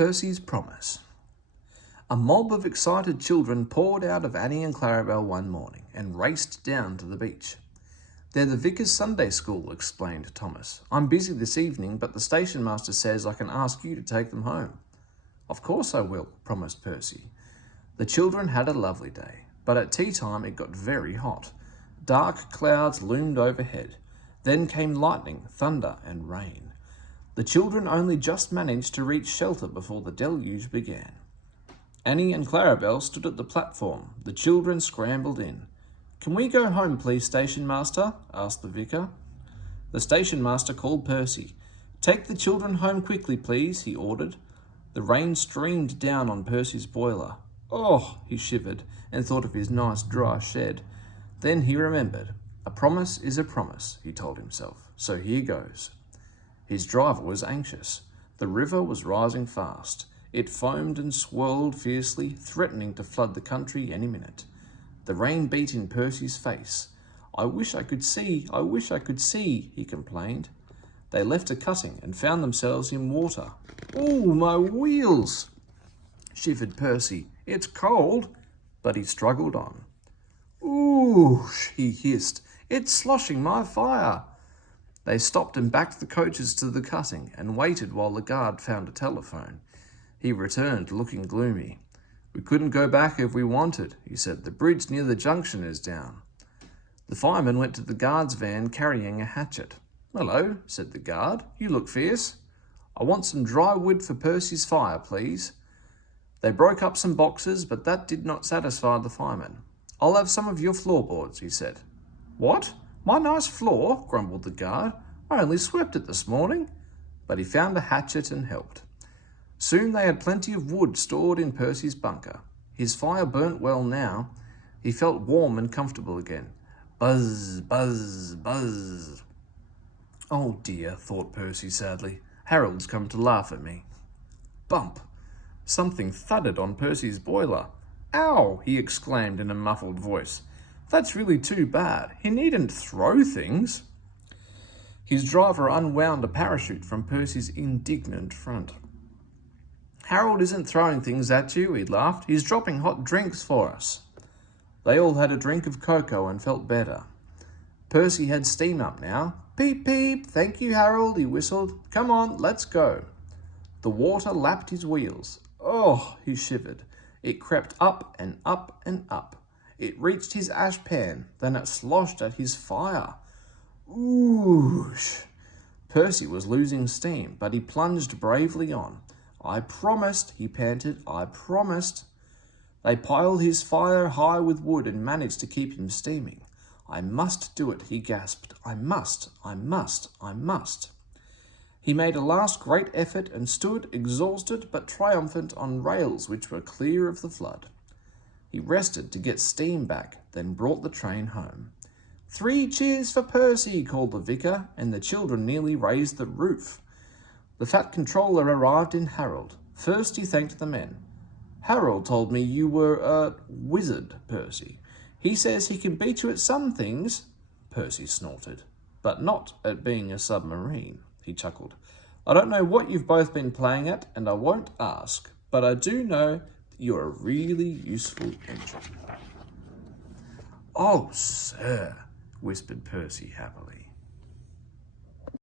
Percy's promise. A mob of excited children poured out of Annie and Clarabel one morning and raced down to the beach. "They're the Vicar's Sunday School," explained Thomas. "I'm busy this evening, but the station master says I can ask you to take them home." "Of course I will," promised Percy. The children had a lovely day, but at tea time it got very hot. Dark clouds loomed overhead. Then came lightning, thunder, and rain. The children only just managed to reach shelter before the deluge began. Annie and Clarabel stood at the platform. The children scrambled in. "Can we go home, please, station master?" asked the vicar. The station master called Percy. "Take the children home quickly, please," he ordered. The rain streamed down on Percy's boiler. "Oh," he shivered and thought of his nice dry shed. Then he remembered. "A promise is a promise," he told himself. "So here goes." His driver was anxious. The river was rising fast. It foamed and swirled fiercely, threatening to flood the country any minute. The rain beat in Percy's face. "I wish I could see, I wish I could see," he complained. They left a cutting and found themselves in water. "Oh, my wheels!" shivered Percy. "It's cold," but he struggled on. "Ooh," he hissed. "It's sloshing my fire." They stopped and backed the coaches to the cutting and waited while the guard found a telephone. He returned, looking gloomy. "We couldn't go back if we wanted," he said. "The bridge near the junction is down." The fireman went to the guard's van carrying a hatchet. "Hello," said the guard. "You look fierce." "I want some dry wood for Percy's fire, please." They broke up some boxes, but that did not satisfy the fireman. "I'll have some of your floorboards," he said. "What? My nice floor?" grumbled the guard. "I only swept it this morning." But he found a hatchet and helped. Soon they had plenty of wood stored in Percy's bunker. His fire burnt well now. He felt warm and comfortable again. Buzz, buzz, buzz. "Oh dear," thought Percy sadly. "Harold's come to laugh at me." Bump! Something thudded on Percy's boiler. "Ow!" he exclaimed in a muffled voice. "That's really too bad. He needn't throw things." His driver unwound a parachute from Percy's indignant front. "Harold isn't throwing things at you," he laughed. "He's dropping hot drinks for us." They all had a drink of cocoa and felt better. Percy had steam up now. "Peep, peep, thank you, Harold," he whistled. "Come on, let's go." The water lapped his wheels. "Oh," he shivered. It crept up and up and up. It reached his ash pan, then it sloshed at his fire. Oosh! Percy was losing steam, but he plunged bravely on. "I promised," he panted. "I promised." They piled his fire high with wood and managed to keep him steaming. "I must do it," he gasped. "I must, I must, I must." He made a last great effort and stood, exhausted but triumphant, on rails which were clear of the flood. He rested to get steam back, then brought the train home. "3 cheers for Percy," called the vicar, and the children nearly raised the roof. The fat controller arrived in Harold. First he thanked the men. "Harold told me you were a wizard, Percy. He says he can beat you at some things," Percy snorted, "but not at being a submarine," he chuckled. "I don't know what you've both been playing at, and I won't ask, but I do know that you're a really useful engine." "Oh, sir," whispered Percy happily.